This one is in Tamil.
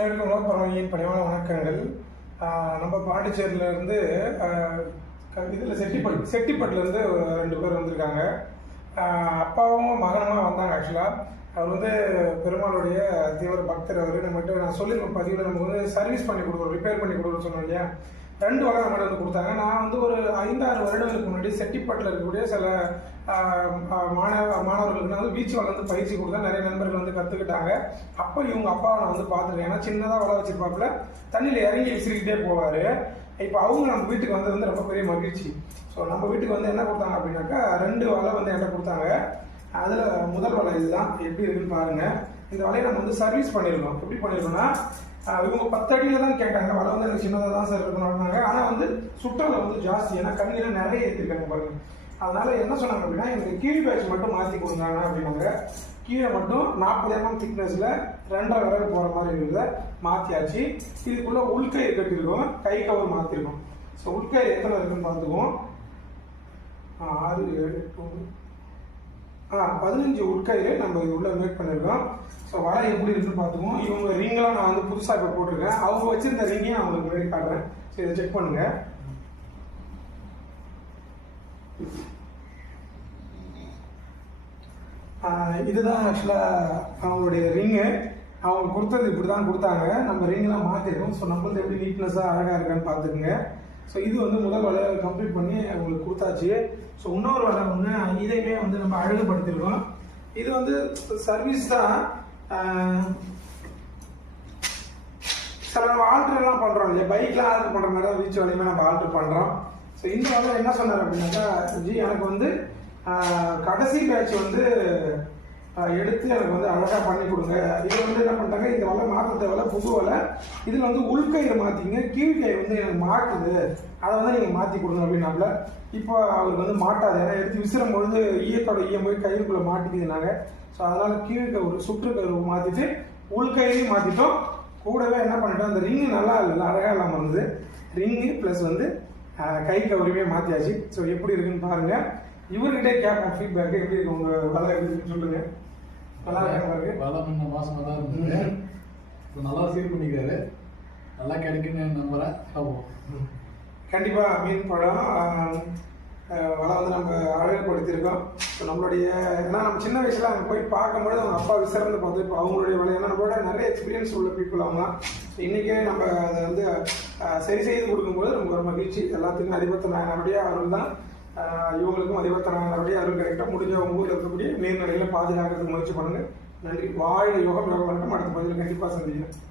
அனைவருக்கும் பரவாயின் பணிவான வணக்கங்கள். நம்ம பாண்டிச்சேரியிலேருந்து இதில் செட்டிப்பட் செட்டிப்பட்டுலேருந்து ரெண்டு பேர் வந்திருக்காங்க. அப்பாவும் மகனுமா வந்தாங்க ஆக்சுவலாக அவர் வந்து பெருமாளுடைய தீவிர பக்தர் அவர். நம்மகிட்ட நான் சொல்லியிருக்கேன் பதிவில் நமக்கு வந்து சர்வீஸ் பண்ணி கொடுக்குறோம் ரிப்பேர் பண்ணி கொடுக்குறோம் சொன்னோம் இல்லையா? ரெண்டு வகை நம்மகிட்ட வந்து கொடுத்தாங்க. நான் வந்து ஒரு ஐந்தாறு வருடங்களுக்கு முன்னாடி செட்டிப்பட்டில் இருக்கக்கூடிய சில மாணவ மாணவர்களுக்கு நான் வந்து பீச் வந்து பயிற்சி கொடுத்தா நிறைய நண்பர்கள் வந்து கற்றுக்கிட்டாங்க அப்போ இவங்க அப்பாவை நான் வந்து பார்த்துருக்கேன். ஏன்னா சின்னதாக வள வச்சிருப்பாப்புல தண்ணியில் இறங்கி விசிறிக்கிட்டே போவார். இப்போ அவங்க நம்ம வீட்டுக்கு வந்தது வந்து ரொம்ப பெரிய மகிழ்ச்சி. ஸோ நம்ம வீட்டுக்கு வந்து என்ன கொடுத்தாங்க அப்படின்னாக்கா ரெண்டு வலை வந்து என்கிட்ட கொடுத்தாங்க. அதில் முதல் வலை இதுதான். எப்படி இருக்குன்னு பாருங்க. இந்த வலையை நம்ம வந்து சர்வீஸ் பண்ணியிருக்கோம் எப்படி பண்ணியிருக்கோம்னா இவங்க பத்து அடியில் தான் கேட்டாங்க. வலை வந்து எனக்கு சின்னதாக தான் சார் இருக்கணும் ஆனால் வந்து சுற்றலை வந்து ஜாஸ்தி. ஏன்னா கண்ணியில் நிறைய ஏற்றிருக்காங்க பாருங்க. அதனால என்ன சொன்னாங்க அப்படின்னா எனக்கு கீழ் பேட்ச் மட்டும் மாற்றி கொடுங்க அப்படின்னாங்க. கீழே மட்டும் நாற்பது mm எம்எம் திக்னஸில் ரெண்டரை விரல் போகிற மாதிரி இருக்கிறத மாற்றியாச்சு இதுக்குள்ள உள்கயிறு கட்டியிருக்கோம் கை கவர் மாற்றிருக்கோம் ஸோ உள்கயிறு எத்தனை இருக்குன்னு பார்த்துக்குவோம். ஆறு ஏழு எட்டு ஆ பதினஞ்சு உட்கயிறு நம்ம உள்ளே உள்ள மேக் பண்ணியிருக்கோம் ஸோ வலை எப்படி இருக்குன்னு பார்த்துக்குவோம். இவங்க ரிங்கெல்லாம் நான் வந்து புதுசாக இப்போ போட்டிருக்கேன். அவங்க வச்சிருந்த ரிங்கையும் நான் உங்களுக்கு முன்னாடி காட்டுறேன். ஸோ இதை செக் பண்ணுங்க. இதுதான் ஆக்சுவலாக அவங்களுடைய ரிங்கு அவங்க கொடுத்தது இப்படி தான் கொடுத்தாங்க. நம்ம ரிங்கெலாம் மாற்றிருக்கோம் ஸோ நம்மளது எப்படி நீட்னஸாக அழகாக இருக்கான்னு பார்த்துக்குங்க. ஸோ இது வந்து முதல் வேலையை கம்ப்ளீட் பண்ணி அவங்களுக்கு கொடுத்தாச்சு. ஸோ இன்னொரு வேலை ஒன்று இதையுமே வந்து நம்ம அழகுபடுத்திருக்கோம். இது வந்து சர்வீஸ் தான். சில நம்ம ஆல்டர்லாம் பண்ணுறோம் இல்லையா? பைக்லாம் ஆல்டர் பண்ணுற மாதிரி தான் வீச்சு வலையுமே நம்ம ஆல்டர் பண்ணுறோம் ஸோ இந்த வேலை என்ன சொன்னார் அப்படின்னாக்கா ஜி எனக்கு வந்து கடைசி பேட்ச் வந்து எடுத்து எனக்கு வந்து அழகாக பண்ணி கொடுங்க. இது வந்து என்ன பண்ணிட்டாங்க இந்த வலை மாற்ற தேவையில்ல புது வலை இதில் வந்து உள்கையை மாற்றிங்க கீழ்கை வந்து எனக்கு மாட்டுது. அதை வந்து நீங்கள் மாற்றி கொடுங்க அப்படின்னாப்புல இப்போ அவருக்கு வந்து மாட்டாது. ஏன்னா எடுத்து விசிறும் பொழுது ஈயத்தோட ஈயம் போய் கயிறுக்குள்ளே மாட்டிக்குதுனாங்க. ஸோ அதனால் கீழ்கை ஒரு சுற்று மாற்றிட்டு உள்கையிலையும் மாற்றிட்டோம் கூடவே என்ன பண்ணிட்டோம் அந்த ரிங்கு நல்லா இல்லை அழகாக இல்லாமல் இருந்தது. ரிங்கு ப்ளஸ் வந்து கை கவரியுமே மாற்றியாச்சு ஸோ எப்படி இருக்குன்னு பாருங்கள் இவர்கிட்டே கேட்போம் ஃபீட்பேக் எப்படி இருக்கு உங்க வேலை எப்படி இருக்குன்னு சொல்லுங்க. நல்லா இருக்கா வலை முன்ன மாசமா தான் இருந்தது. இப்போ நல்லா சீர் பண்ணிக்கிறாரு. நல்லா கிடைக்குன்னு நம்புறேன். பார்ப்போம். கண்டிப்பா மீன் பழம் வலை வந்து நம்ம அழகுபடுத்தியிருக்கோம் ஸோ நம்மளுடைய ஏன்னா நம்ம சின்ன வயசுல அங்கே போய் பார்க்கும்போது அவங்க அப்பா விசிறந்து பார்த்து இப்போ அவங்களுடைய வலை ஏன்னா நம்மளோட நிறைய எக்ஸ்பீரியன்ஸ் உள்ள பீப்புள் அவங்க ஸோ இன்னைக்கே நம்ம அதை வந்து சரி செய்து கொடுக்கும்போது நமக்கு ஒரு மகிழ்ச்சி. எல்லாத்துக்கும் அதிபத்த நாயனருடைய அருள் தான். இவங்களுக்கும் அதிபத்த அருள் கிடைக்கும் முடிஞ்ச உங்க ஊரில் இருக்கக்கூடிய நீர்நிலைகளை பாதுகாக்கிறதுக்கு முயற்சி பண்ணுங்க. நன்றி. வாழ்க யோகம் யோகம் வணக்கம். அடுத்த பதிவில் கண்டிப்பாக சந்திக்கிறேன்.